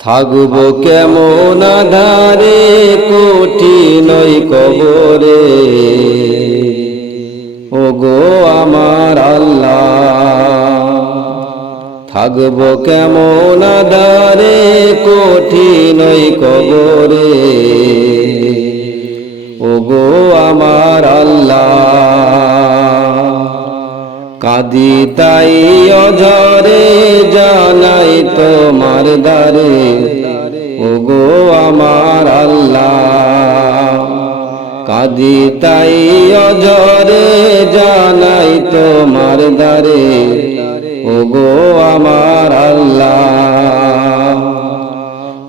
থাকব কেমন আধারে কঠিনই কবরে। ও গো আমার আল্লাহ, থাকব কেমন আধারে কঠিনই কবরে। ও গো আমার আল্লাহ কাদি তাই অঝরে জানাই তোমার দারে ও গো আমার আল্লাহ, কাদি তাই অঝরে জানাই তোমার দারে ও গো আমার আল্লাহ,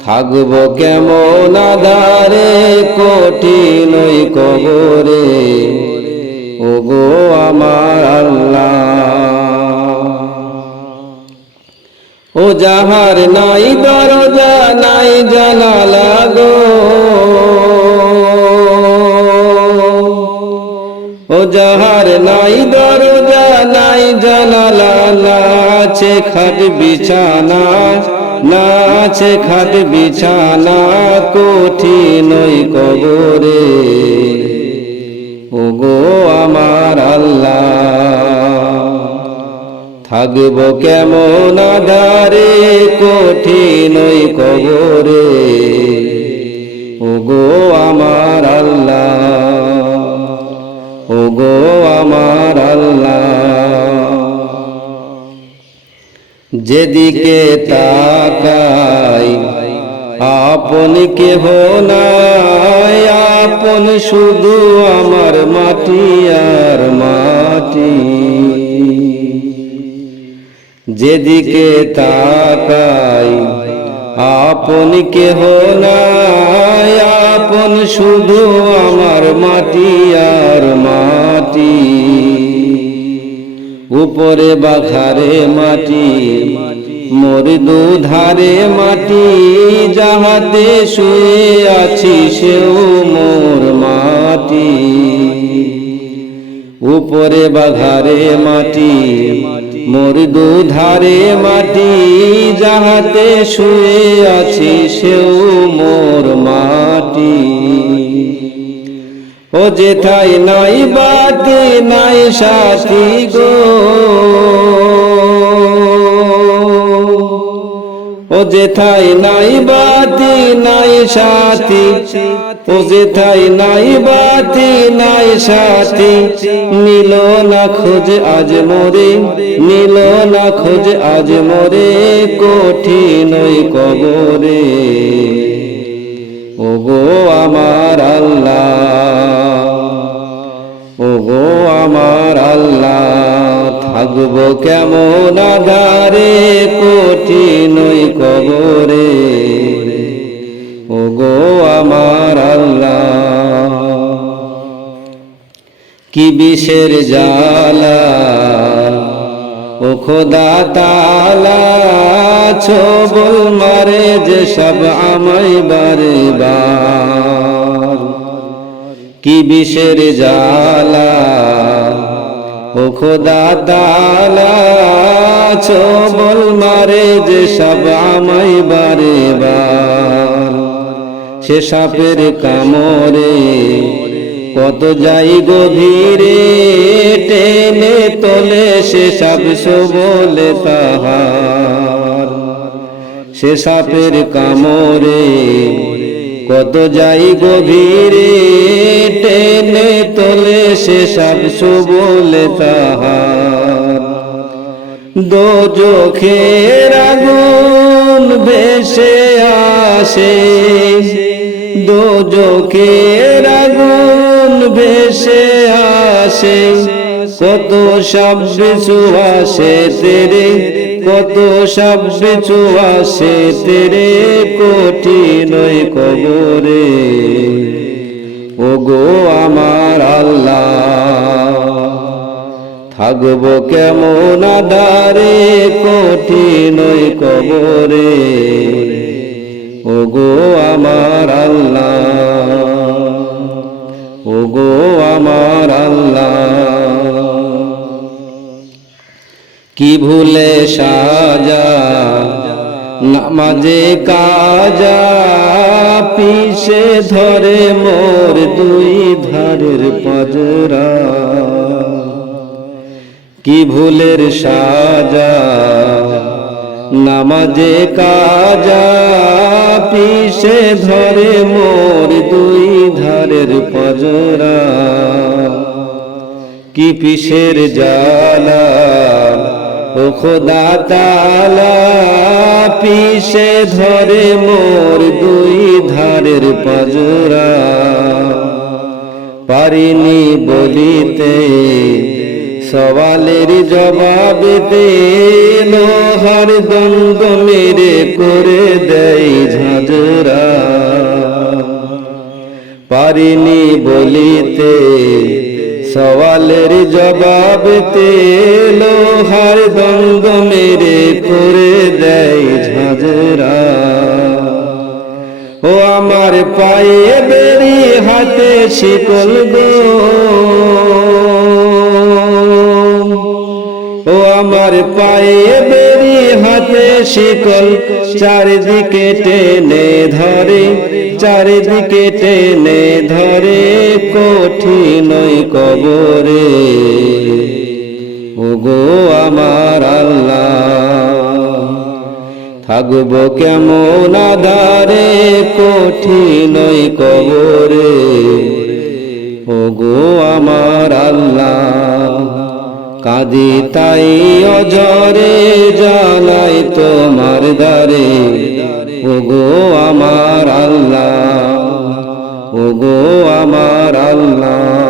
থাকব কেমন আধারে কঠিনই কবরে। গো আমার আল্লাহ। ও যাহার নাই দরজা, নাই জানালা গো। ও যাহার নাই দরজা, নাই জানালা আছে খাট বিছানা না আছে খাট বিছানা কঠিনই কবরে। থাকব কেমন আধারে কঠিনই কবরে। ও গো আমার আল্লাহ ও গো আমার আল্লাহ। যেদিকে তাকাই, আপন কেহ নাই। আপন শুধু আমার মাটি আর মাটি। যেদিকে তাকাই, আপন কেহ নাই। আপন শুধু আমার মাটি আর মাটি। উপরে বাঘারে মাটি মোর দুধারে মাটি যাহাতে শুয়ে আছি, সেও মোর মাটি। উপরে বাঘারে মাটি, মোর দুধারে মাটি যাহাতে শুয়ে আছি, সেও মোর মাটি। ও যেথায় নাই বাতি, নাই সাথী গো। ও যেথায় নাই বাতি, নাই সাথী। ও যেথায় নাই বাতি, নাই সাথী। নীল না খোঁজ আজ মোরে, নীল না খোঁজ আজ মোরে কঠিনই কবরে। ও গো আমার আল্লাহ ও গো আমার আল্লাহ। থাকব কেমন আধারে কঠিনই কবরে। ও গো আমার আল্লাহ, কি বিষের জালা ও খোদা তালা ছবল মারে যে সব আমায় বারে বার কি বিষের জালা ও খোদা তালা ছবল মারে যে সব আমায় বারে বার। সে সাপের কামড়ে কত যাই গভীরে টেনে তোলে সে সাপ বলে তাহার। সে সাপের কামড়ে কত যাই গভীরে টেনে তোলে সে সাপ বলে তাহার। দো চোখের আগুন ভেসে আসে। দো চোখের আগুন ভেসে আসে। কত সব আসে তেরে, কত সব আসে তেরে কঠিনই কবরে। গো আমার আল্লাহ। থাকব কেমন আধারে কঠিনই কবরে। ও গো আমার আল্লাহ ও গো আমার আল্লাহ। কি ভুলে সাজা নামাজে কাজা পিছে ধরে মোর দুই ধারের পজরা। কি ভুলের সাজা? নামাজে কাজা পিছে ধরে মোর দুই ধারের পজরা। কি পিসের জালা ও খোদা তালা পিসে ধরে মোর দুই ধারের পজরা। পারিনি বলিতে, সওয়ালের জবাবেতে লোহার দ্বন্দ্ব মেরে করে দেয় ঝাঁঝরা। পারিনি বলিতে সওয়ালের জবাব তেলো, হার দ্বন্দ্ব মেরে করে দেয় ঝাঁঝরা। ও আমার পায়ে বেরি হাতে শিকল গো। ও আমার পায়ে হাতে শিকল চারিদিকে টেনে ধরে, চারিদিকে টেনে ধরে, কঠিন কবরে। ও গো আমার আল্লাহ, থাকব কেমন আধারে, কঠিন কবরে। ও গো আমার আল্লাহ, কাঁদি তাই অজরে দারে ও গো আমার আল্লাহ ও গো আমার আল্লাহ।